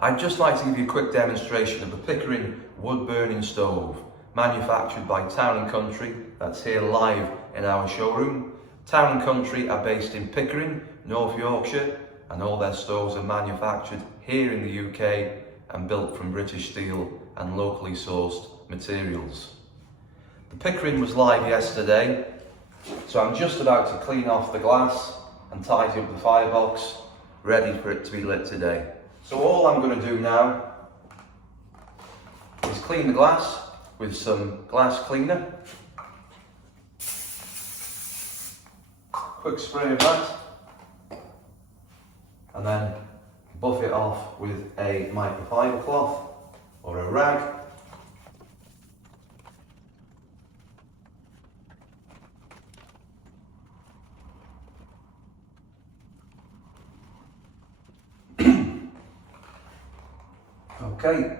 I'd just like to give you a quick demonstration of the Pickering wood burning stove, manufactured by Town & Country, that's here live in our showroom. Town & Country are based in Pickering, North Yorkshire, and all their stoves are manufactured here in the UK and built from British steel and locally sourced materials. The Pickering was live yesterday, so I'm just about to clean off the glass and tidy up the firebox, ready for it to be lit today. So all I'm going to do now is clean the glass with some glass cleaner. Quick spray of that, and then buff it off with a microfiber cloth or a rag. Okay,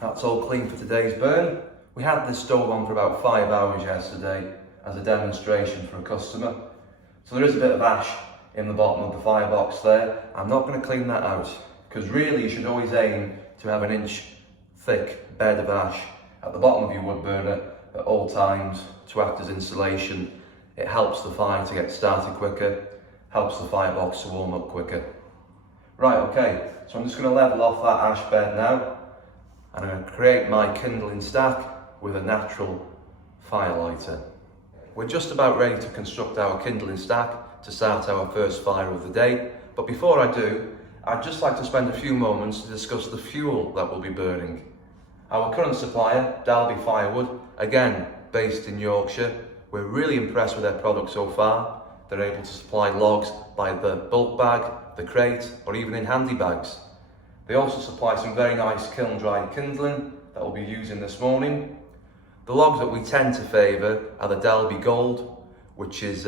that's all clean for today's burn. We had this stove on for about 5 hours yesterday as a demonstration for a customer. So there is a bit of ash in the bottom of the firebox there. I'm not going to clean that out because really you should always aim to have an inch thick bed of ash at the bottom of your wood burner at all times to act as insulation. It helps the fire to get started quicker, helps the firebox to warm up quicker. Right, okay, so I'm just going to level off that ash bed now, and I'm going to create my kindling stack with a natural firelighter. We're just about ready to construct our kindling stack to start our first fire of the day, but before I do, I'd just like to spend a few moments to discuss the fuel that we'll be burning. Our current supplier, Dalby Firewood, again based in Yorkshire, we're really impressed with their product so far. They're able to supply logs by the bulk bag, the crate, or even in handy bags. They also supply some very nice kiln-dried kindling that we'll be using this morning. The logs that we tend to favour are the Dalby Gold, which is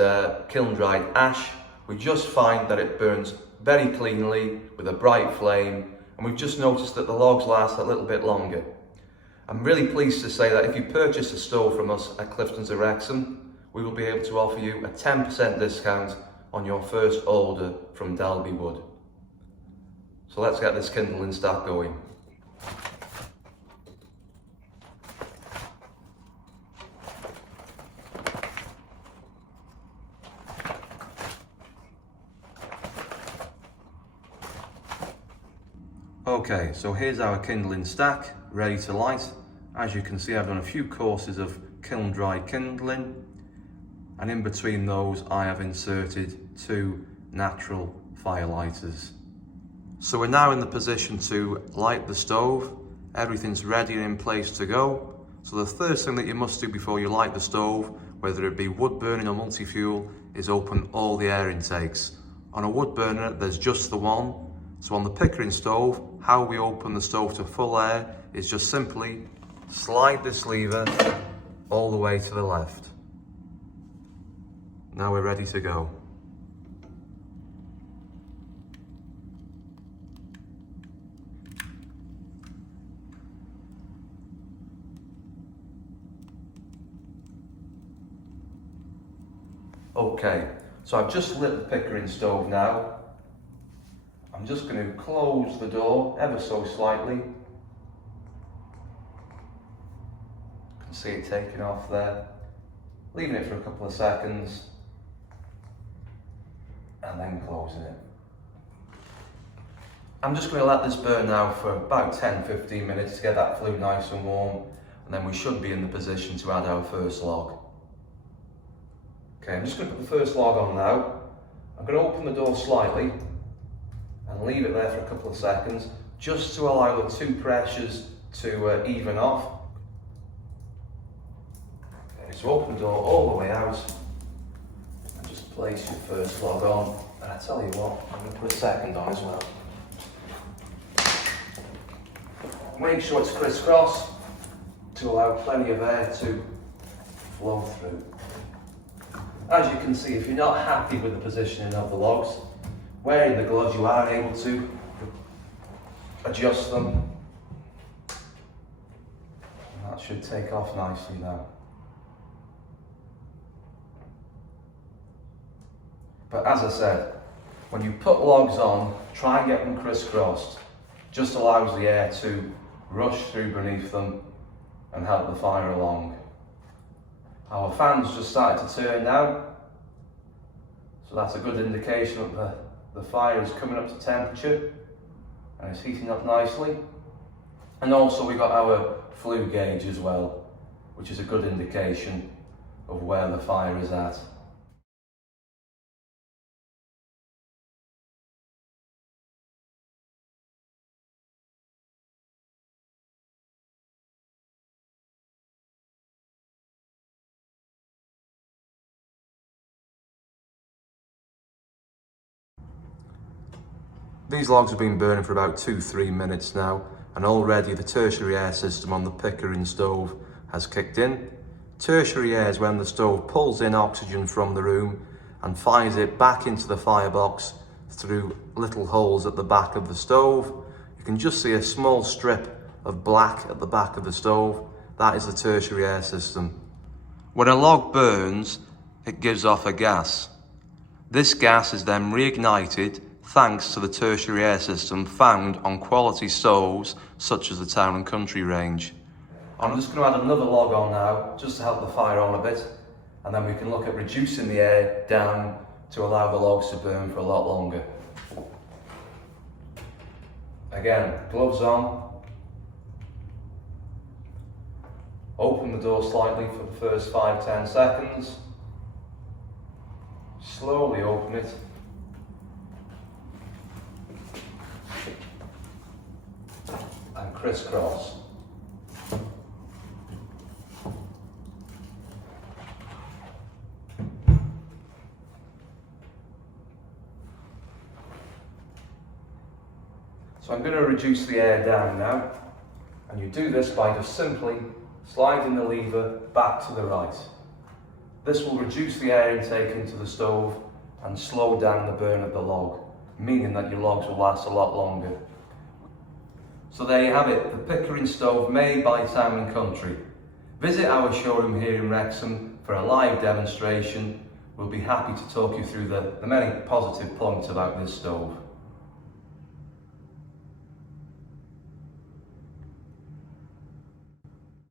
kiln-dried ash. We just find that it burns very cleanly with a bright flame, and we've just noticed that the logs last a little bit longer. I'm really pleased to say that if you purchase a stove from us at Clifton's of Wrexham, we will be able to offer you a 10% discount on your first order from Dalby Wood. So let's get this kindling stack going. Okay, so here's our kindling stack ready to light. As you can see, I've done a few courses of kiln-dried kindling, and in between those I have inserted 2 natural firelighters. So we're now in the position to light the stove. Everything's ready and in place to go. So the first thing that you must do before you light the stove, whether it be wood burning or multi-fuel, is open all the air intakes. On a wood burner there's just the one. So on the Pickering stove, how we open the stove to full air is just simply slide this lever all the way to the left. Now we're ready to go. Okay, so I've just lit the Pickering stove now. I'm just going to close the door ever so slightly. You can see it taking off there. Leaving it for a couple of seconds and then closing it. I'm just going to let this burn now for about 10-15 minutes to get that flue nice and warm, and then we should be in the position to add our first log. Okay, I'm just going to put the first log on now. I'm going to open the door slightly and leave it there for a couple of seconds just to allow the 2 pressures to even off. Okay, so open the door all the way out and just place your first log on, and I tell you what, I'm going to put a second on as well. Make sure it's crisscross to allow plenty of air to flow through. As you can see, if you're not happy with the positioning of the logs, wearing the gloves you are able to adjust them. And that should take off nicely now. But as I said, When you put logs on, try and get them crisscrossed. Just allows the air to rush through beneath them and help the fire along. Our fan's just started to turn now, so that's a good indication that the fire is coming up to temperature and it's heating up nicely. And also we've got our flue gauge as well, which is a good indication of where the fire is at. These logs have been burning for about 2-3 minutes now, and already the tertiary air system on the Pickering stove has kicked in. Tertiary air is when the stove pulls in oxygen from the room and fires it back into the firebox through little holes at the back of the stove. You can just see a small strip of black at the back of the stove. That is the tertiary air system. When a log burns, it gives off a gas. This gas is then reignited thanks to the tertiary air system found on quality stoves such as the Town and Country range. I'm just going to add another log on now just to help the fire on a bit, and then we can look at reducing the air down to allow the logs to burn for a lot longer. Again, gloves on. Open the door slightly for the first 5-10 seconds. Slowly open it. And crisscross. So I'm going to reduce the air down now, and you do this by just simply sliding the lever back to the right. This will reduce the air intake into the stove and slow down the burn of the log, meaning that your logs will last a lot longer. So there you have it, the Pickering stove made by Town and Country. Visit our showroom here in Wrexham for a live demonstration. We'll be happy to talk you through the many positive points about this stove.